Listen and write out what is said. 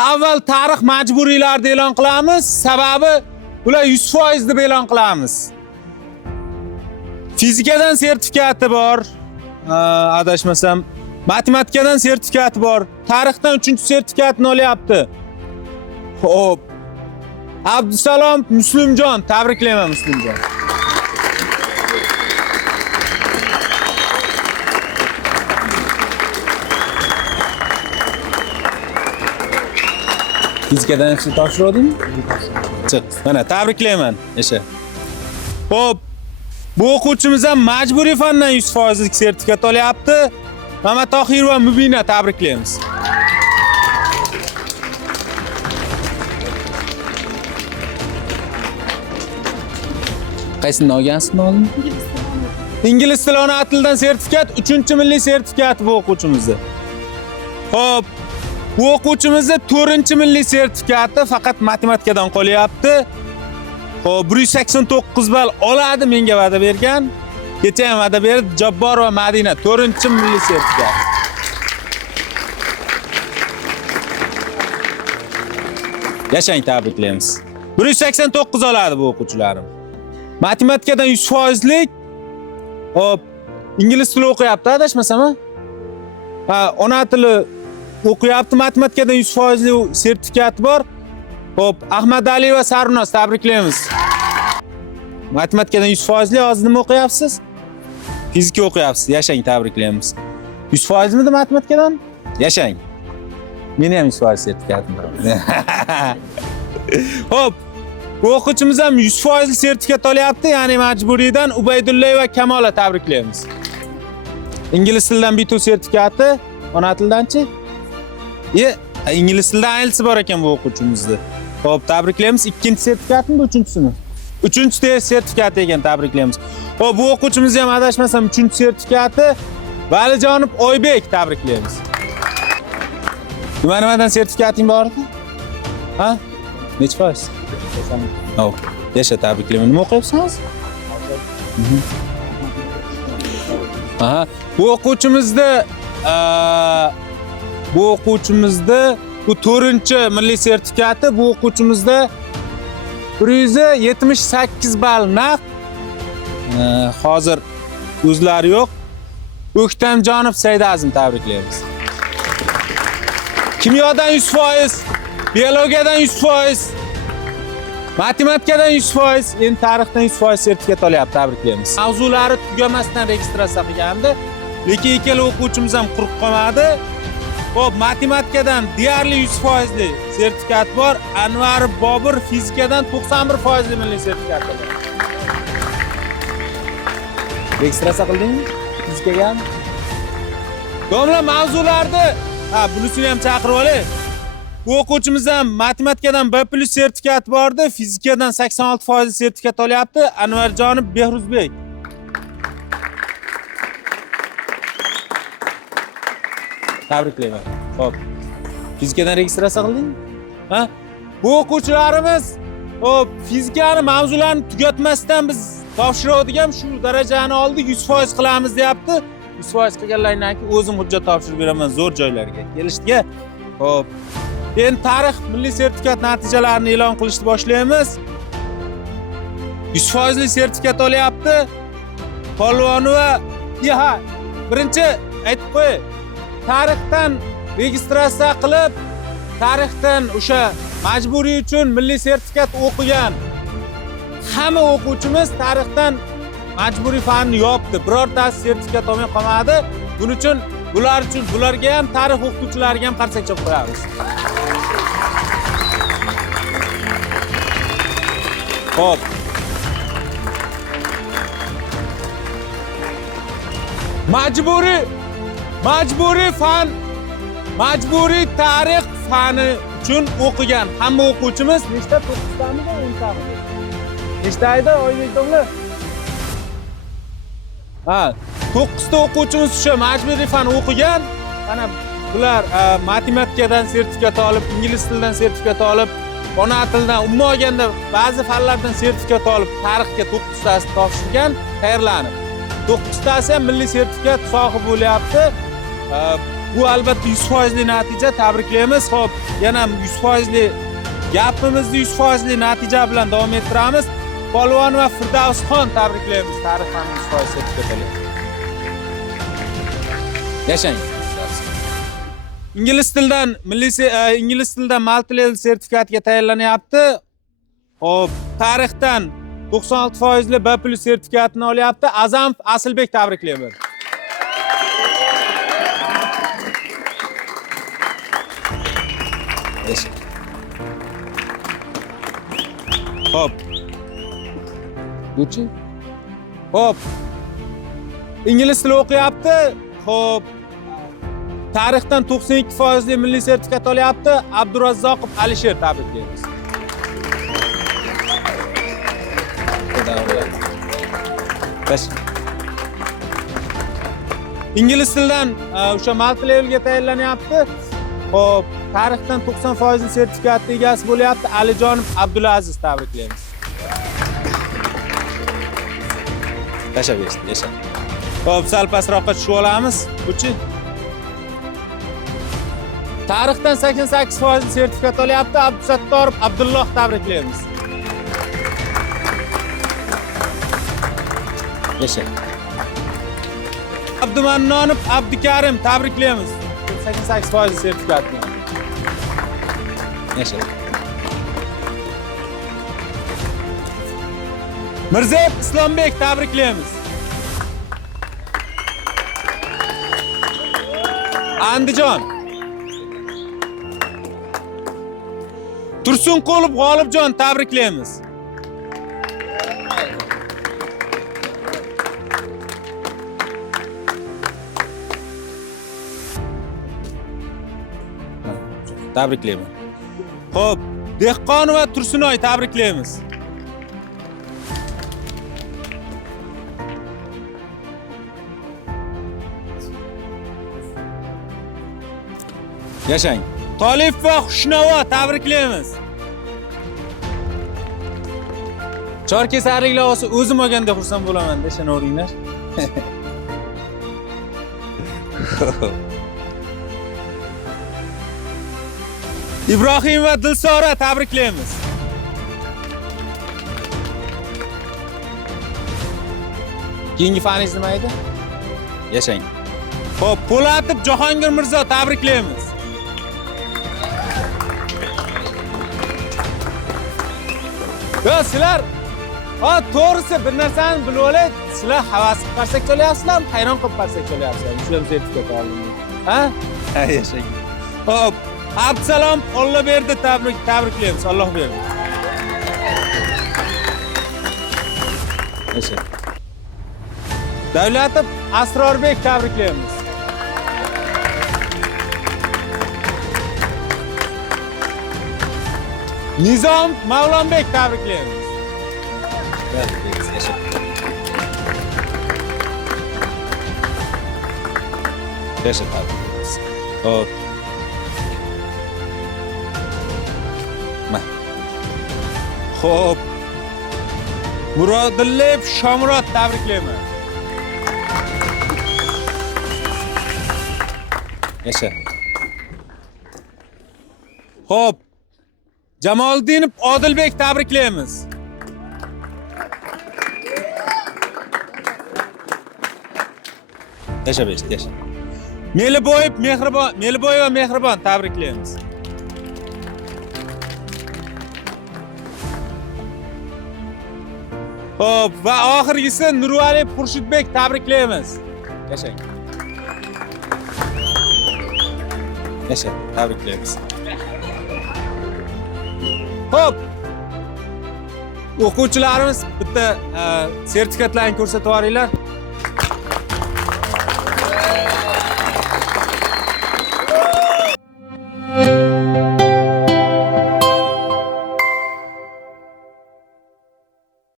Avval tarix majburiylarni e'lon qilamiz, sababi ular 100% deb e'lon qilamiz. Fizikadan sertifikati bor, adashmasam, matematikadan sertifikati bor, tarixdan 3-sertifikatini olyapti. Xo'p. Abdusalom Muslimjon, tabriklayman Muslimjon. Fizikadan hepsini topshirdingmi? Chiq. Mana tabriklayman. Yasha. Xo'p. Bu o'quvchimiz ham majburiy fandan 100% sertifikat olyapti. Mamat Tohir va Mubina tabriklaymiz. Qaysini olgansizmi oldin? Ingliz tili ona tilidan sertifikat, 3-milliy sertifikat bu o'quvchimizda. Xo'p. Bu o'quvchimizda 4-milliy sertifikati faqat matematikadan qolyapti. Xo'p, 189 ball oladi, menga va'da bergan. Kecha ham va'da berdi, Jabbor va Madina 4-milliy sertifikat. Yashang, tabriklaymiz. 189 oladi bu o'quvchilarim. Matematikadan 100%lik. Hop, ingliz tili o'qiyapti, adashmasam. Ona tili o'qiyapti, matematikadan 100% sertifikati bor. Hop, Ahmadali va Sarnoz tabriklaymiz. Matematikadan 100% hozir nima o'qiyapsiz? Fizika o'qiyapsiz. Yashang, tabriklaymiz. 100% midi matematikadan? Yashang. Meni ham 100% sertifikatim bor. Hop, bu o'quvchimiz ham 100% sertifikat olyapti, ya'ni majburiydan Ubaydulla va Kamola tabriklaymiz. Ingliz tilidan bitu sertifikati, ona tildanchi? İngiliz tilida ayilsi bor ekan bu o'quvchimizda. Xo'p, tabriklaymiz. Ikkinchi sertifikatmi bu, uchinchisimi? Uchinchi sertifikati ekan, tabriklaymiz. Xo'p, bu o'quvchimiz ham adashmasam 3-sertifikati. Valijonov Oybek tabriklaymiz. Nimadan sertifikating bor edi? Ha? Necha foiz? Hop, yasha, tabriklayman. Nima o'qiyapsiz? Aha, bu o'quvchimizda bu 4-milliy sertifikati, bu o'quvchimizda 178 ball naq. Hozir o'zlari yo'q. O'ktamjonov Saidazim tabriklaymiz. Kimyodan 100%, biologiyadan 100%, matematikadan 100%, endi tarixdan 100% sertifikat olyapti, tabriklaymiz. Mavzulari tugamasdan registratsiya qilgandi, lekin ikkala o'quvchimiz ham quruq qolmadi. Xo'p, matematikadan deyarli 100% sertifikat bor. Anvar Bobur fizikadan 91% milliy sertifikat bor. Registratsiya qildingmi? Fizikaga? Domla mavzularni, bunisini ham chaqirib olay. Bu o'quvchimiz ham matematikadan B+ sertifikat bordi, fizikadan 86% sertifikat olyapti. Anvarjonov Behruzbek. Tabriklayman. Xo'p. Fizikadan registratsiya qildingmi? Ha? Bu o'quvchilarimiz xo'p, fizikani mavzularni tugatmasdan biz topshiradigan shu darajani oldik, 100% qilamiz deyapti. 100% qilganlardan keyin o'zim hujjat topshirib beraman zo'r joylarga. Kelishdiga. Xo'p. Endi tarix milliy sertifikat natijalarini e'lon qilishni boshlaymiz. 100% sertifikat olyapti. Polvonova, birinchi aytib qo'y. Tarixdan registratsiya qilib, tarixdan o'sha majburiy uchun milliy sertifikat o'qigan hamma o'quvchimiz tarixdan majburiy fanni yopdi. Birortasi sertifikat olmay qolmadi. Buning uchun bularga ham, tarix o'qituvchilariga ham qarsak chop qo'yamiz. Xo'p. Majburiy tarix fani uchun o'qigan hamma o'quvchimiz nechta? 9tami, 10tami? Nechta ayda oydinglar? 9ta o'quvchimiz o'sha majburiy fan o'qigan. Mana bular matematikadan sertifikat olib, ingliz tilidan sertifikat olib, ona tilidan umuman olganda ba'zi fanlardan sertifikat olib, tarixga 9tasi topshirgan, tayyorlanib. 9tasi ham milliy sertifikat sohibi bo'lyapti. Bu albatta 100% natija, tabriklaymiz. Xo'p, yana 100% gapimizni 100% natija bilan davom ettiramiz. Polvon va Firdavsxon tabriklaymiz. Tarixdan 100% sertifikat oladi. Yashang. Ingliz tilidan multi level sertifikatga tayyorlanyapti. Xo'p, tarixdan 96% B+ sertifikatini olyapti. Azam Asilbek tabriklaymiz. Hop. Buchi? Hop. İngiliz tili o'qiyapti. Hop. Tarixdan 92% milliy sertifikat olyapti. Abdurazzoqov Alisher tabriklaymiz. İngiliz tilidan o'sha multi levelga tayyorlanyapti. Hop, tarixdan 90% sertifikatli egasi bo'lyapti. Alijonov Abdulaziz tabriklaymiz. Yasha. Hop, sal pastroqqa tushib olamiz. Buchi? Tarixdan 88% sertifikat olyapti. Abdusattorov Abdulloh tabriklaymiz. Yasha. Abdumannonov Abdukarim tabriklaymiz. 88% sertifikat bilan. Yasha. Mirzayev Islombek tabriklaymiz. Andijon. Tursunqulov G'olibjon tabriklaymiz. Tabriklayman. Xo'p, Dehqonova Tursunoy tabriklaymiz. Yashang. Tolif va Xushnavo tabriklaymiz. Chorkesarliklar olsa o'zim olganda xursand bo'laman, deshaveringlar. İbrahim va Dilsora tabriklaymiz. Keyingi faningiz nima edi? Yashang. Xo'p, Po'latov Jahongir Mirzo tabriklaymiz. Yo, sizlar to'g'risi bir narsani bilib olay, sizlar havas qilib qarsak cho'layapsizlarmi, hayron qilib qarsak cho'layapsizlarmi? Shu ham sertifikat oldim. Ha? Ha, yashang. Xo'p, Abdusalom Olloberdi tabriklaymiz. Alloh berdi. Yashang. Davlatov Asrorbek tabriklaymiz. Nizom Mavlonbek tabriklaymiz. Yasha tabriklaymiz. Hop. Xo'p. Murodilliyev Shomurod tabriklayman. Yasha. Xo'p. Jamoliddinov Odilbek tabriklaymiz. Yasha. Meliboyev Mehribon tabriklaymiz. Xo'p, va oxirgisi Nurvali Xurshidbek tabriklaymiz. Yashang. Yasha, tabriklaymiz. Xo'p. O'quvchilarimiz bitta sertifikatlarni ko'rsatib yuboringlar.